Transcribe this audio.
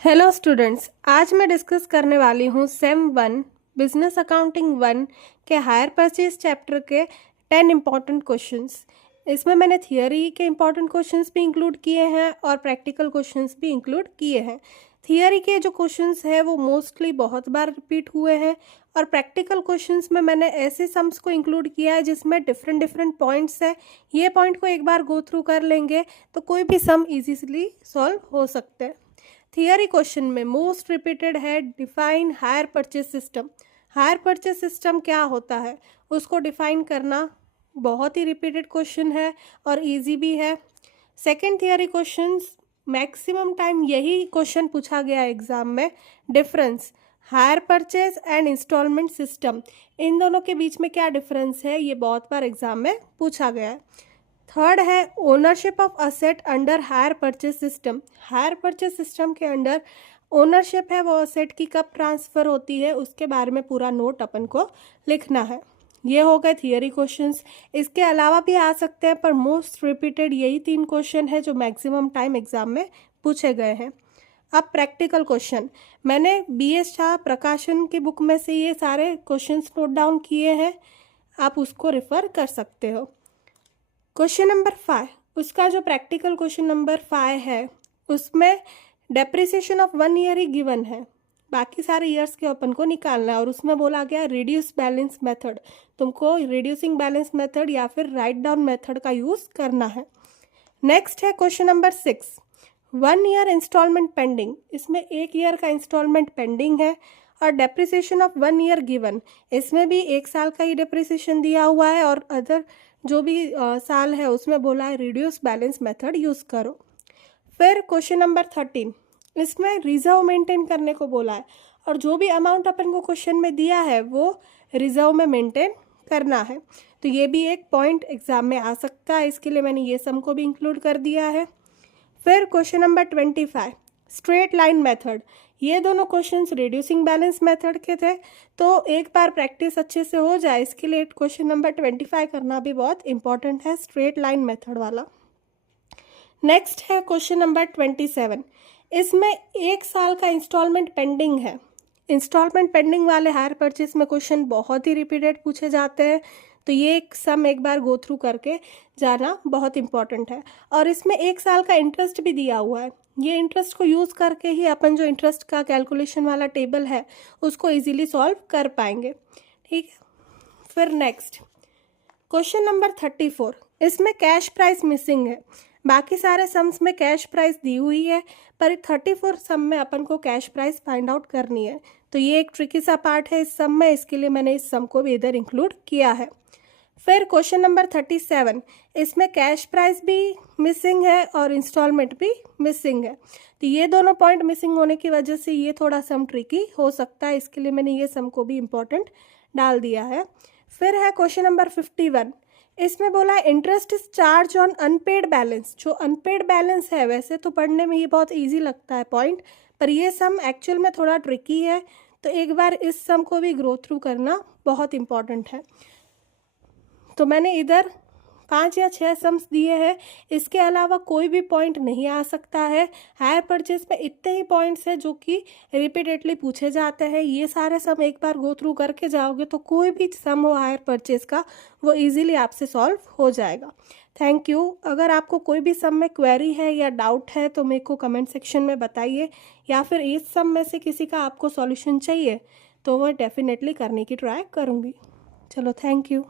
Hello students, आज मैं discuss करने वाली हूँ सेम 1 बिजनेस अकाउंटिंग 1 के हायर परचेज चैप्टर के 10 इम्पॉर्टेंट क्वेश्चंस। इसमें मैंने थियोरी के इम्पॉर्टेंट क्वेश्चंस भी इंक्लूड किए हैं और प्रैक्टिकल क्वेश्चंस भी इंक्लूड किए हैं। थियोरी के जो क्वेश्चंस हैं वो मोस्टली बहुत बार रिपीट हुए हैं और प्रैक्टिकल क्वेश्चंस में मैंने ऐसे सम्स को इंक्लूड किया है जिसमें डिफरेंट डिफरेंट पॉइंट्स है। ये पॉइंट को एक बार गो थ्रू कर लेंगे तो कोई भी सम इजीली सॉल्व हो सकते हैं। थियरी क्वेश्चन में मोस्ट रिपीटेड है define hire purchase system. Hire purchase system क्या होता है उसको डिफाइन करना बहुत ही रिपीटेड क्वेश्चन है और इजी भी है। Second theory question maximum time यही क्वेश्चन पूछा गया एग्जाम में, difference hire purchase and installment system, इन दोनों के बीच में क्या डिफरेंस है, ये बहुत बार एग्जाम में पूछा गया है। थर्ड है ownership of asset under hire purchase system. Hire purchase system के अंडर ओनरशिप है वो असेट की कब ट्रांसफ़र होती है उसके बारे में पूरा नोट अपन को लिखना है। ये हो गए थियरी क्वेश्चंस। इसके अलावा भी आ सकते हैं पर मोस्ट रिपीटेड यही 3 क्वेश्चन है जो मैक्सिमम टाइम एग्जाम में पूछे गए हैं। अब प्रैक्टिकल क्वेश्चन, मैंने BS शाह प्रकाशन की बुक में से ये सारे क्वेश्चंस नोट डाउन किए हैं, आप उसको रेफर कर सकते हो। क्वेश्चन नंबर 5, उसका जो प्रैक्टिकल क्वेश्चन नंबर 5 है उसमें depreciation of 1 year he given है, बाकी सारे ईयर्स के अपन को निकालना है और उसमें बोला गया रिड्यूस बैलेंस मेथड। तुमको रिड्यूसिंग बैलेंस मेथड या फिर राइट डाउन मेथड का यूज़ करना है। नेक्स्ट है question number 6, 1 year installment pending. इसमें 1 ईयर का इंस्टॉलमेंट पेंडिंग है और डेप्रिसिएशन ऑफ 1 ईयर गिवन, इसमें भी 1 साल का ही डेप्रिसिएशन दिया हुआ है और अदर जो भी साल है उसमें बोला है रिड्यूस बैलेंस मेथड यूज़ करो। फिर क्वेश्चन नंबर 13, इसमें रिजर्व मेंटेन करने को बोला है और जो भी अमाउंट अपन को क्वेश्चन में दिया है वो रिजर्व में मेंटेन करना है, तो ये भी एक पॉइंट एग्जाम में आ सकता है, इसके लिए मैंने ये सम को भी इंक्लूड कर दिया है। फिर question number 25, straight line method. ये दोनों क्वेश्चंस रिड्यूसिंग बैलेंस मेथड के थे, तो एक बार प्रैक्टिस अच्छे से हो जाए इसके लिए क्वेश्चन नंबर 25 करना भी बहुत इंपॉर्टेंट है, स्ट्रेट लाइन मेथड वाला। नेक्स्ट है क्वेश्चन नंबर 27, इसमें 1 साल का इंस्टॉलमेंट पेंडिंग है। इंस्टॉलमेंट पेंडिंग वाले हायर परचेज में क्वेश्चन बहुत ही रिपीटेड पूछे जाते हैं, तो ये एक सम एक बार गो थ्रू करके जाना बहुत इंपॉर्टेंट है और इसमें 1 साल का इंटरेस्ट भी दिया हुआ है। ये इंटरेस्ट को यूज़ करके ही अपन जो इंटरेस्ट का कैलकुलेशन वाला टेबल है उसको इजीली सॉल्व कर पाएंगे, ठीक है। फिर नेक्स्ट क्वेश्चन नंबर 34, इसमें कैश प्राइस मिसिंग है। बाकी सारे सम्स में कैश प्राइस दी हुई है पर 34 सम में अपन को कैश प्राइस फाइंड आउट करनी है, तो ये एक ट्रिकी सा पार्ट है इस सम में, इसके लिए मैंने इस सम को भी इधर इंक्लूड किया है। फिर क्वेश्चन नंबर 37, इसमें कैश प्राइस भी मिसिंग है और इंस्टॉलमेंट भी मिसिंग है, तो ये दोनों पॉइंट मिसिंग होने की वजह से ये थोड़ा सम ट्रिकी हो सकता है, इसके लिए मैंने ये सम को भी इम्पोर्टेंट डाल दिया है। फिर है क्वेश्चन नंबर 51, इसमें बोला है interest is charge on unpaid balance. जो अनपेड बैलेंस है वैसे तो पढ़ने में ये बहुत ईजी लगता है पॉइंट, पर ये सम एक्चुअल में थोड़ा ट्रिकी है, तो एक बार इस सम को भी ग्रो थ्रू करना बहुत इंपॉर्टेंट है। तो मैंने इधर 5 या 6 सम्स दिए हैं, इसके अलावा कोई भी पॉइंट नहीं आ सकता है। हायर परचेज में इतने ही पॉइंट्स हैं जो कि रिपीटेडली पूछे जाते हैं, ये सारे सम एक बार गो थ्रू करके जाओगे तो कोई भी सम हो हायर परचेज का वो इजीली आपसे सॉल्व हो जाएगा। Thank you. अगर आपको कोई भी सम में क्वेरी है या डाउट है तो मेरे को कमेंट सेक्शन में बताइए, या फिर इस सम में से किसी का आपको सॉल्यूशन चाहिए तो मैं डेफिनेटली करने की ट्राई करूँगी। चलो, थैंक यू।